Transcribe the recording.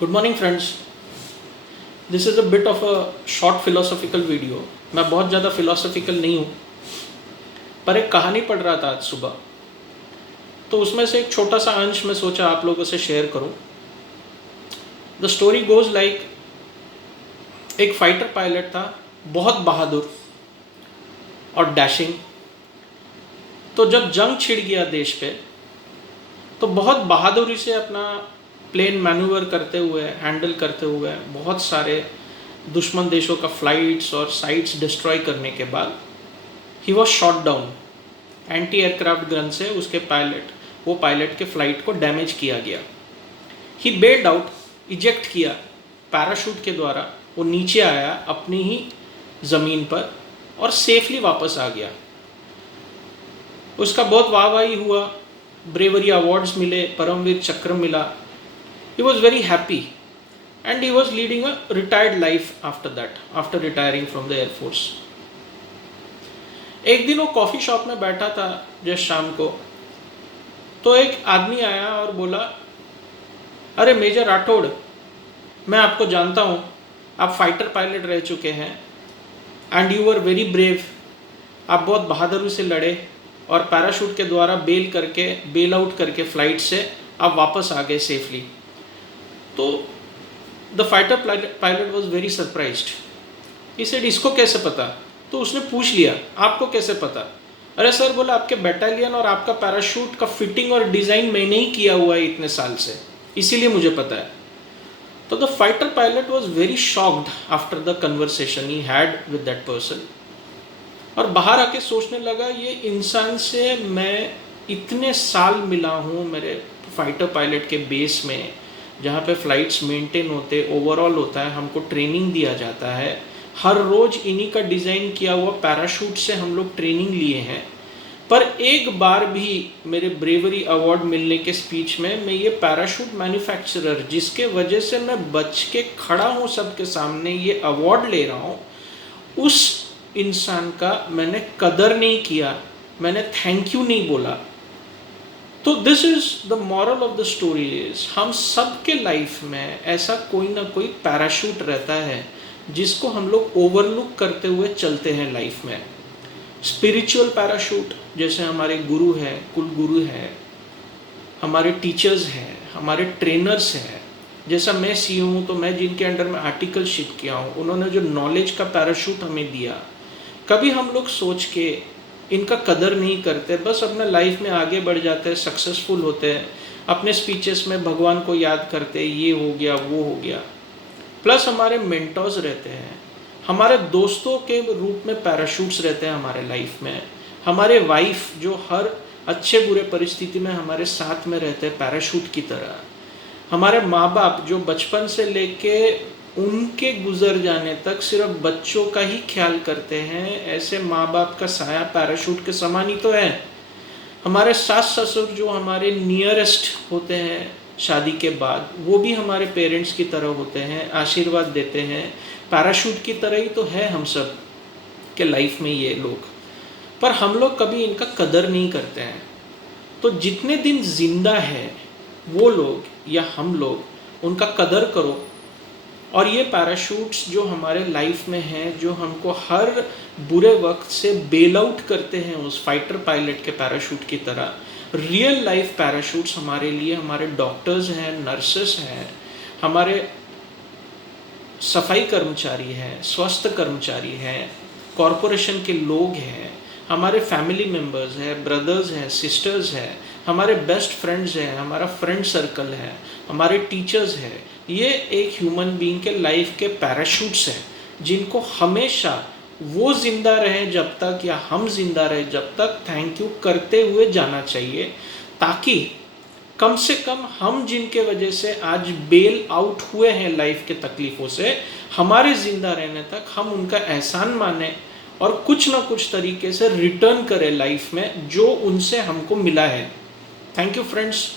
Good morning friends. This is a bit of a short philosophical video. मैं बहुत ज़्यादा philosophical नहीं हूँ, पर एक कहानी पढ़ रहा था आज सुबह, तो उसमें से एक छोटा सा अंश मैं सोचा आप लोगों से शेयर करूँ। द स्टोरी गोज़ लाइक, एक फाइटर पायलट था, बहुत बहादुर और डैशिंग। तो जब जंग छिड़ गया देश पे, तो बहुत बहादुरी से अपना प्लेन मैन्यूवर करते हुए, हैंडल करते हुए, बहुत सारे दुश्मन देशों का फ्लाइट्स और साइट्स डिस्ट्रॉय करने के बाद he was shot down. Anti aircraft gun से उसके पायलट के फ्लाइट को डैमेज किया गया। ही बेल्ड आउट, इजेक्ट किया पैराशूट के द्वारा। वो नीचे आया अपनी ही ज़मीन पर और सेफली वापस आ गया। उसका बहुत वाहवाही हुआ, ब्रेवरी अवार्ड्स मिले, परमवीर चक्र मिला। He was very happy and he was leading a retired life after that, after retiring from the air force. एक दिन वो कॉफ़ी शॉप में बैठा था जस्ट शाम को, तो एक आदमी आया और बोला, अरे मेजर राठौड़, मैं आपको जानता हूँ, आप फाइटर पायलट रह चुके हैं and you were very brave. आप बहुत बहादुरी से लड़े और पैराशूट के द्वारा बेल आउट करके फ्लाइट से आप वापस आ गए सेफली। तो the fighter pilot was very surprised. He said, इसको कैसे पता? तो उसने पूछ लिया, आपको कैसे पता? अरे सर, बोला, आपके बटालियन और आपका पैराशूट का फिटिंग और डिज़ाइन मैंने ही किया हुआ है इतने साल से, इसीलिए मुझे पता है। तो the fighter pilot was very shocked after the conversation he had with that person, और बाहर आके सोचने लगा, ये इंसान से मैं इतने साल मिला हूँ मेरे फाइटर पायलट के बेस में, जहाँ पे फ़्लाइट्स मेंटेन होते, ओवरऑल होता है, हमको ट्रेनिंग दिया जाता है, हर रोज़ इन्हीं का डिज़ाइन किया हुआ पैराशूट से हम लोग ट्रेनिंग लिए हैं, पर एक बार भी मेरे ब्रेवरी अवार्ड मिलने के स्पीच में मैं ये पैराशूट मैन्युफैक्चरर, जिसके वजह से मैं बच के खड़ा हूँ सबके सामने, ये अवार्ड ले रहा हूँ, उस इंसान का मैंने कदर नहीं किया, मैंने थैंक यू नहीं बोला। तो this is the moral of the story is, हम सब के लाइफ में ऐसा कोई ना कोई पैराशूट रहता है जिसको हम लोग ओवरलुक करते हुए चलते हैं लाइफ में। स्पिरिचुअल पैराशूट, जैसे हमारे गुरु हैं, कुल गुरु हैं, हमारे टीचर्स हैं, हमारे ट्रेनर्स हैं। जैसा मैं सी हूँ, तो मैं जिनके अंडर में आर्टिकलशिप किया हूँ, उन्होंने जो नॉलेज का पैराशूट हमें दिया, कभी हम लोग सोच के इनका कदर नहीं करते, बस अपने लाइफ में आगे बढ़ जाते हैं, सक्सेसफुल होते हैं, अपने स्पीचेस में भगवान को याद करते, ये हो गया वो हो गया। प्लस हमारे मेंटर्स रहते हैं, हमारे दोस्तों के रूप में पैराशूट्स रहते हैं हमारे लाइफ में, हमारे वाइफ जो हर अच्छे बुरे परिस्थिति में हमारे साथ में रहते हैं पैराशूट की तरह, हमारे माँ बाप जो बचपन से लेके उनके गुजर जाने तक सिर्फ बच्चों का ही ख्याल करते हैं, ऐसे माँ बाप का साया पैराशूट के समान ही तो है। हमारे सास ससुर जो हमारे नियरेस्ट होते हैं शादी के बाद, वो भी हमारे पेरेंट्स की तरह होते हैं, आशीर्वाद देते हैं, पैराशूट की तरह ही तो है हम सब के लाइफ में ये लोग, पर हम लोग कभी इनका कदर नहीं करते हैं। तो जितने दिन जिंदा है वो लोग या हम लोग, उनका कदर करो। और ये पैराशूट्स जो हमारे लाइफ में हैं, जो हमको हर बुरे वक्त से बेल आउट करते हैं उस फाइटर पायलट के पैराशूट की तरह, रियल लाइफ पैराशूट्स हमारे लिए हमारे डॉक्टर्स हैं, नर्सेस हैं, हमारे सफाई कर्मचारी हैं, स्वास्थ्य कर्मचारी हैं, कॉरपोरेशन के लोग हैं, हमारे फैमिली मेम्बर्स हैं, ब्रदर्स हैं, सिस्टर्स हैं, हमारे बेस्ट फ्रेंड्स हैं, हमारा फ्रेंड सर्कल है, हमारे टीचर्स हैं। ये एक ह्यूमन बीइंग के लाइफ के पैराशूट्स हैं, जिनको हमेशा वो जिंदा रहे जब तक, या हम जिंदा रहे जब तक, थैंक यू करते हुए जाना चाहिए, ताकि कम से कम हम जिनके वजह से आज बेल आउट हुए हैं लाइफ के तकलीफ़ों से, हमारे ज़िंदा रहने तक हम उनका एहसान माने और कुछ ना कुछ तरीके से रिटर्न करें लाइफ में जो उनसे हमको मिला है। Thank you friends.